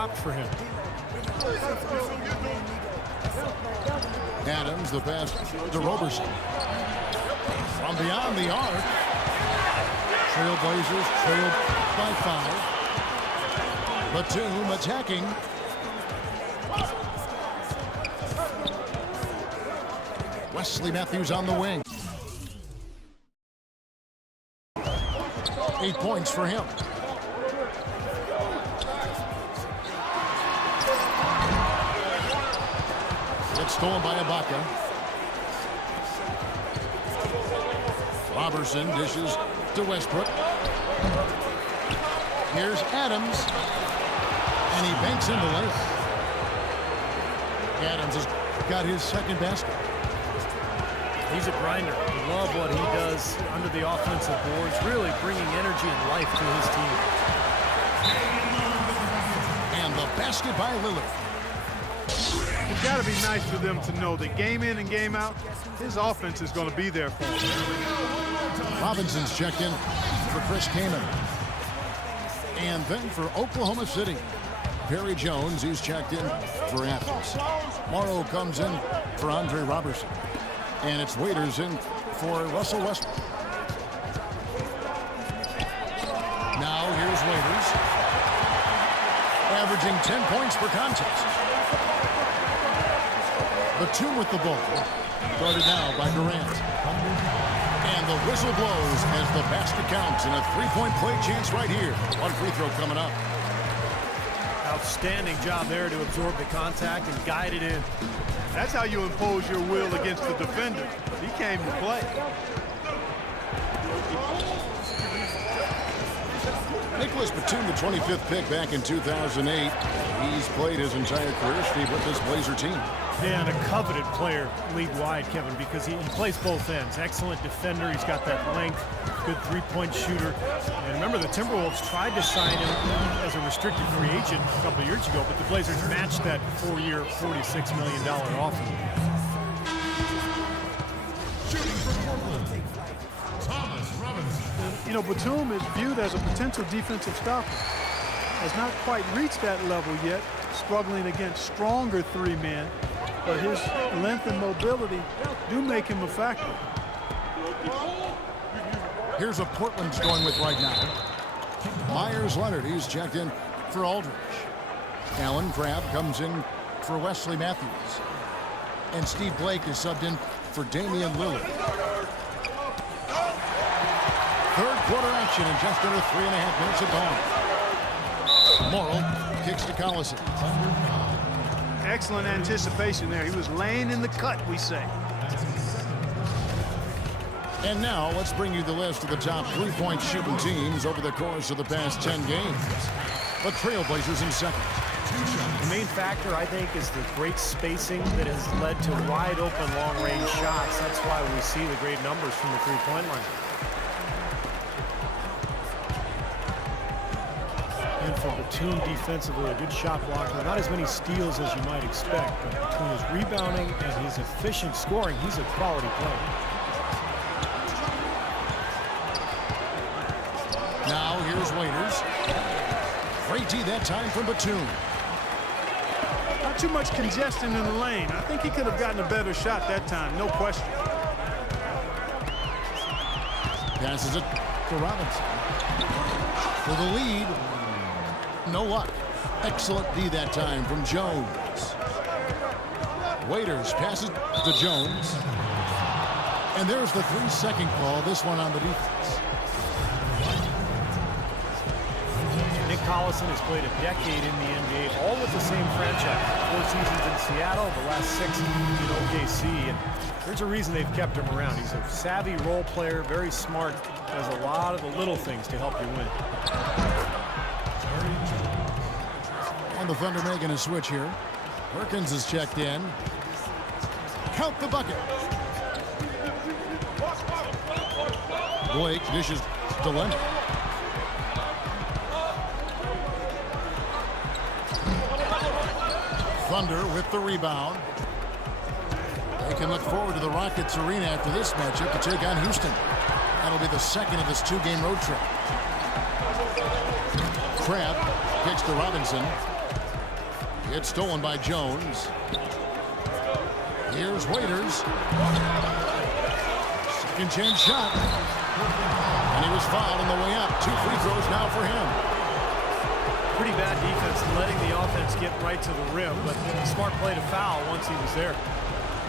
dropped for him. Adams, the pass to Roberson. From beyond the arc. Trailblazers trailed by 5. Batum attacking. Wesley Matthews on the wing. 8 points for him. It's stolen by Ibaka. Roberson dishes to Westbrook. Here's Adams. And he banks in the layup. Adams has got his second basket. He's a grinder. Love what he does under the offensive boards, really bringing energy and life to his team. And the basket by Lillard. It's got to be nice for them to know that game in and game out, his offense is going to be there for him. Robinson's checked in for Chris Kaman. And then for Oklahoma City, Perry Jones, he's checked in for Athens. Morrow comes in for Andre Robertson. And it's Waiters in for Russell Westbrook. Now here's Waiters. Averaging 10 points per contest. Batum with the ball. Guarded now by Durant. And the whistle blows as the basket counts and a three-point play chance right here. One free throw coming up. Outstanding job there to absorb the contact and guide it in. That's how you impose your will against the defender. He came to play. Nicholas Batum, the 25th pick back in 2008. He's played his entire career, Steve, with this Blazer team. Yeah, and a coveted player league-wide, Kevin, because he plays both ends. Excellent defender. He's got that length, good three-point shooter. And remember, the Timberwolves tried to sign him as a restricted free agent a couple of years ago, but the Blazers matched that 4-year, $46 million offer. You know, Batum is viewed as a potential defensive stopper. Has not quite reached that level yet, struggling against stronger three men, but his length and mobility do make him a factor. Here's what Portland's going with right now. Myers Leonard, he's checked in for Aldridge. Allen Crabbe comes in for Wesley Matthews. And Steve Blake is subbed in for Damian Lillard. Third quarter action in just under 3.5 minutes of gone. Morrill kicks to Collison. Excellent anticipation there. He was laying in the cut, we say. And now let's bring you the list of the top three-point shooting teams over the course of the past 10 games. The Trailblazers in second. The main factor, I think, is the great spacing that has led to wide-open long-range shots. That's why we see the great numbers from the three-point line. And for Batum defensively, a good shot blocker. Not as many steals as you might expect, but between his rebounding and his efficient scoring, he's a quality player. Now here's Waiters. Great D that time from Batum. Not too much congestion in the lane. I think he could have gotten a better shot that time, no question. Passes it to Robinson. For the lead. No luck. Excellent D that time from Jones. Waiters passes to Jones. And there's the 3-second call, this one on the defense. Nick Collison has played a decade in the NBA, all with the same franchise. 4 seasons in Seattle, the last 6 in OKC. And there's a reason they've kept him around. He's a savvy role player, very smart, does a lot of the little things to help you win. And the Thunder making a switch here. Perkins is checked in. Count the bucket. Blake dishes to Leonard. Thunder with the rebound. They can look forward to the Rockets arena after this matchup to take on Houston. That'll be the second of this 2-game road trip. Crabbe kicks to Robinson. It's stolen by Jones. Here's Waiters. Second chance shot. And he was fouled on the way up. 2 free throws now for him. Pretty bad defense, letting the offense get right to the rim, but smart play to foul once he was there.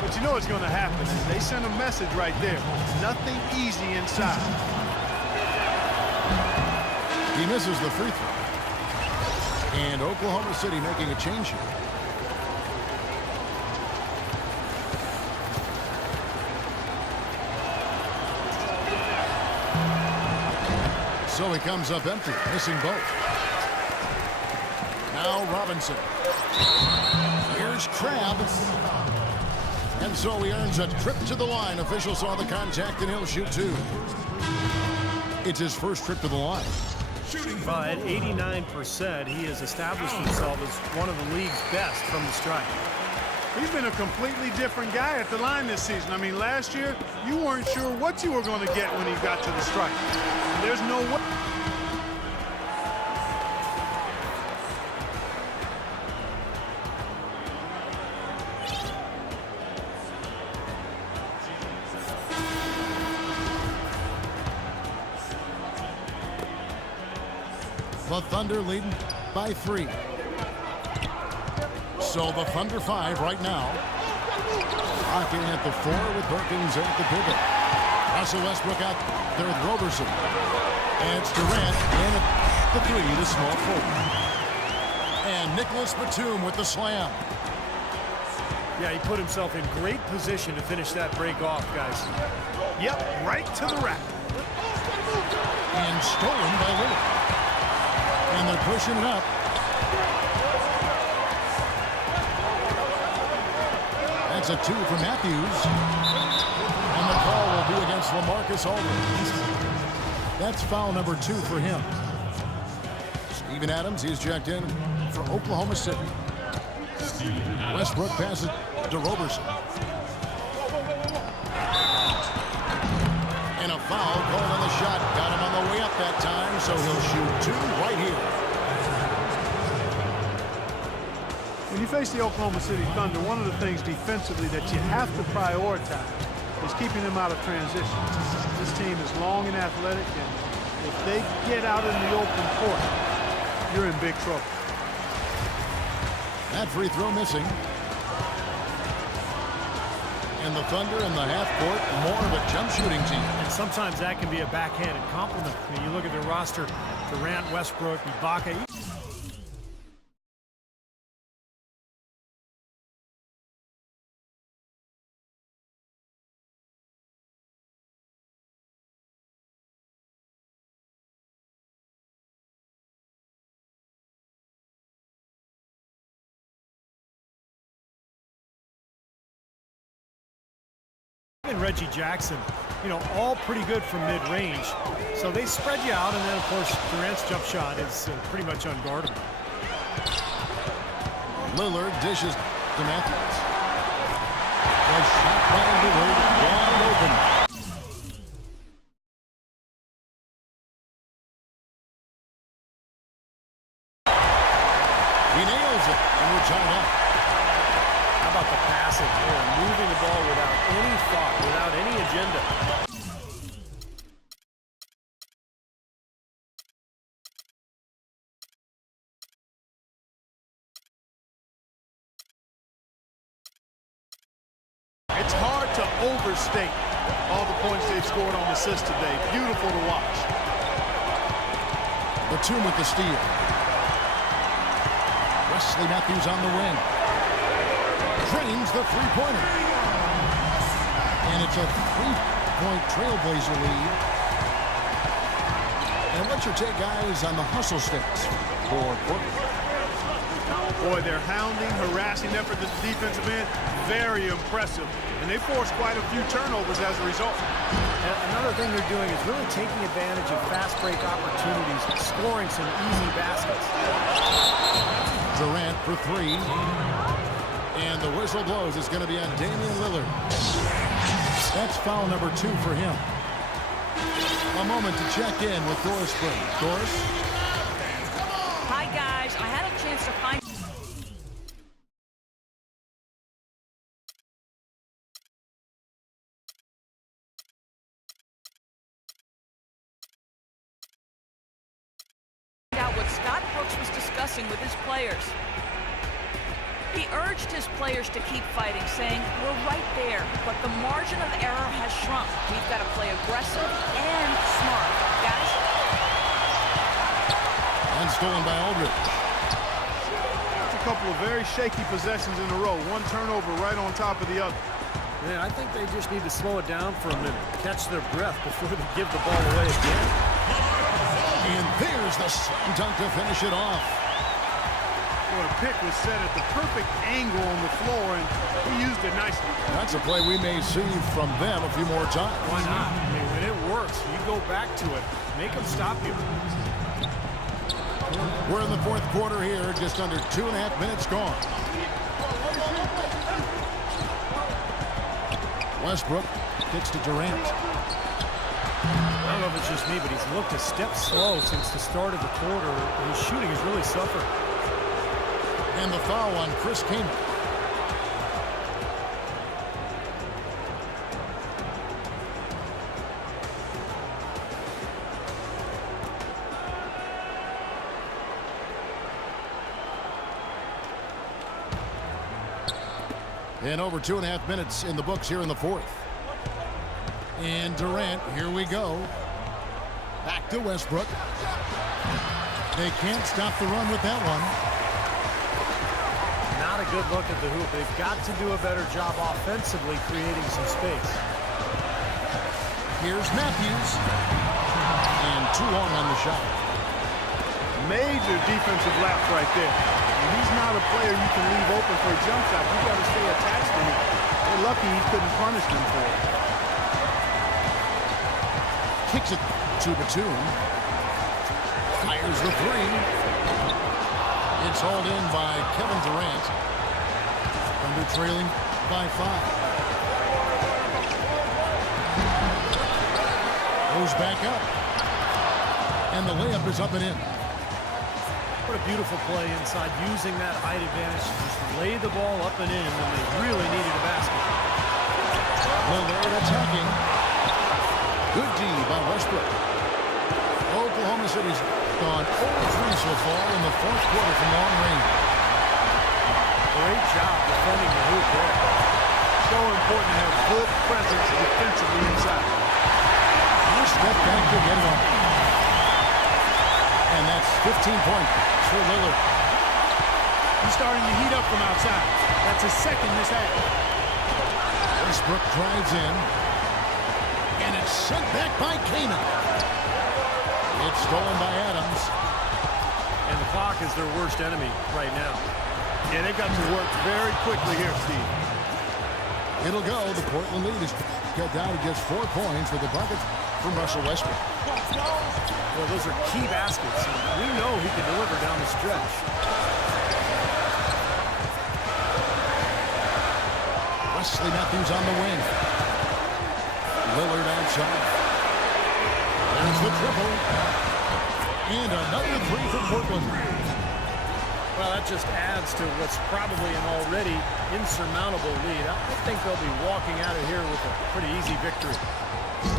But you know what's going to happen. They send a message right there. Nothing easy inside. He misses the free throw. And Oklahoma City making a change here. So he comes up empty, missing both. Now Robinson. Here's Crabb. And so he earns a trip to the line. Official saw the contact and he'll shoot 2. It's his first trip to the line. At 89%, he has established himself as one of the league's best from the stripe. He's been a completely different guy at the line this season. I mean, last year, you weren't sure what you were going to get when he got to the stripe. There's no way. The Thunder leading by 3. So the Thunder 5 right now. Locking at the 4 with Perkins at the pivot. Russell Westbrook out there with Roberson. And it's Durant in at the 3, the small forward. And Nicholas Batum with the slam. Yeah, he put himself in great position to finish that break off, guys. Yep, right to the rack. And stolen by Lillard. And they're pushing it up. That's a 2 for Matthews. And the call will be against LaMarcus Aldridge. That's foul number 2 for him. Steven Adams, he's checked in for Oklahoma City. Westbrook passes to Roberson. And a foul called on the shot. Got him on the way up that time, so he'll shoot 2 right here. When you face the Oklahoma City Thunder, one of the things defensively that you have to prioritize is keeping them out of transition. This team is long and athletic, and if they get out in the open court, you're in big trouble. That free throw missing. And the Thunder in the half court, more of a jump shooting team. And sometimes that can be a backhanded compliment. When you look at their roster, Durant, Westbrook, Ibaka. And Reggie Jackson, you know, all pretty good from mid-range. So they spread you out, and then, of course, Durant's jump shot is pretty much unguardable. Lillard dishes to Matthews. A shot by Lillard, wide open. He nails it, and we're tied up. How about the passing? Moving the ball without any thought, without any agenda. It's hard to overstate all the points they've scored on assist today. Beautiful to watch. Batum with the steal. Wesley Matthews on the wing. Drains the three-pointer. And it's a 3-point Trailblazer lead. And what's your take, guys, on the hustle sticks for Portland? Boy, their hounding, harassing effort at the defensive end, very impressive. And they forced quite a few turnovers as a result. And another thing they're doing is really taking advantage of fast break opportunities, scoring some easy baskets. Durant for 3. And the whistle blows. It's going to be on Damian Lillard. That's foul number 2 for him. A moment to check in with Doris Burke. Doris? Hi, guys. I had a chance to find... messing with his players. He urged his players to keep fighting, saying, "We're right there, but the margin of error has shrunk. We've got to play aggressive and smart. Guys?" And stolen by Aldridge. That's a couple of very shaky possessions in a row. One turnover right on top of the other. Man, I think they just need to slow it down for a minute, catch their breath before they give the ball away again. And there's the slam dunk to finish it off. Well, the pick was set at the perfect angle on the floor, and he used it nicely. That's a play we may see from them a few more times. Why not? I mean, when it works, you go back to it. Make them stop you. We're in the fourth quarter here, just under 2.5 minutes gone. Westbrook kicks to Durant. I don't know if it's just me, but he's looked a step slow since the start of the quarter. His shooting has really suffered. And the foul on Chris Kaman. And over 2.5 minutes in the books here in the fourth. And Durant, here we go. Back to Westbrook. They can't stop the run with that one. Not a good look at the hoop. They've got to do a better job offensively creating some space. Here's Matthews. And too long on the shot. Major defensive lapse right there. And he's not a player you can leave open for a jump shot. You got to stay attached to him. They're lucky he couldn't punish them for it. Kicks it to Batum. Fires the three. It's hauled in by Kevin Durant. Thunder trailing by 5. Goes back up. And the layup is up and in. What a beautiful play inside, using that height advantage to just lay the ball up and in when they really needed a basket. Lillard attacking. Good D by Westbrook. Oklahoma City's gone 0-3 so far in the fourth quarter from long range. Great job defending the hoop there. So important to have good presence defensively inside. One step back to get it on. And that's 15 points for Lillard. He's starting to heat up from outside. That's his second this half. Westbrook drives in. And it's sent back by Kaman. It's stolen by Adams. And the clock is their worst enemy right now. Yeah, they've got to work very quickly here, Steve. It'll go. The Portland lead is cut down to just 4 points with the bucket from Russell Westbrook. Well, those are key baskets. We know he can deliver down the stretch. Wesley Matthews on the wing. Lillard outside. There's the triple. And another three from Portland. Well, that just adds to what's probably an already insurmountable lead. I think they'll be walking out of here with a pretty easy victory.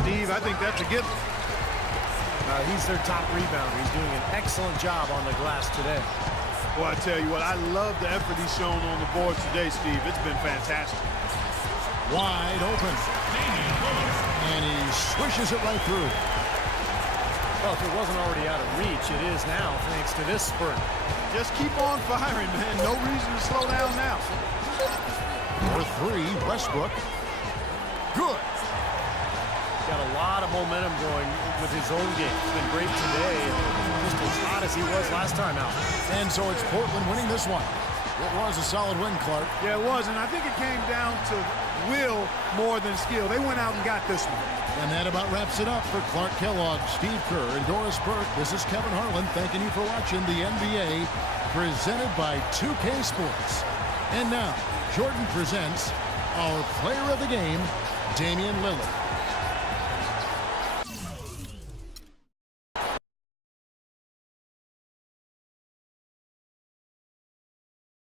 Steve, I think that's a given. He's their top rebounder. He's doing an excellent job on the glass today. Well, I tell you what, I love the effort he's shown on the board today, Steve. It's been fantastic. Wide open. And he swishes it right through. Well, if it wasn't already out of reach, it is now, thanks to this spurt. Just keep on firing, man. No reason to slow down now. For three, Westbrook. Good. Got a lot of momentum going with his own game. It's been great today, just as hot as he was last time out. And so it's Portland winning this one. It was a solid win, Clark. Yeah, it was, and I think it came down to will more than skill. They went out and got this one. And that about wraps it up for Clark Kellogg, Steve Kerr, and Doris Burke. This is Kevin Harlan thanking you for watching the NBA presented by 2K Sports. And now, Jordan presents our player of the game, Damian Lillard.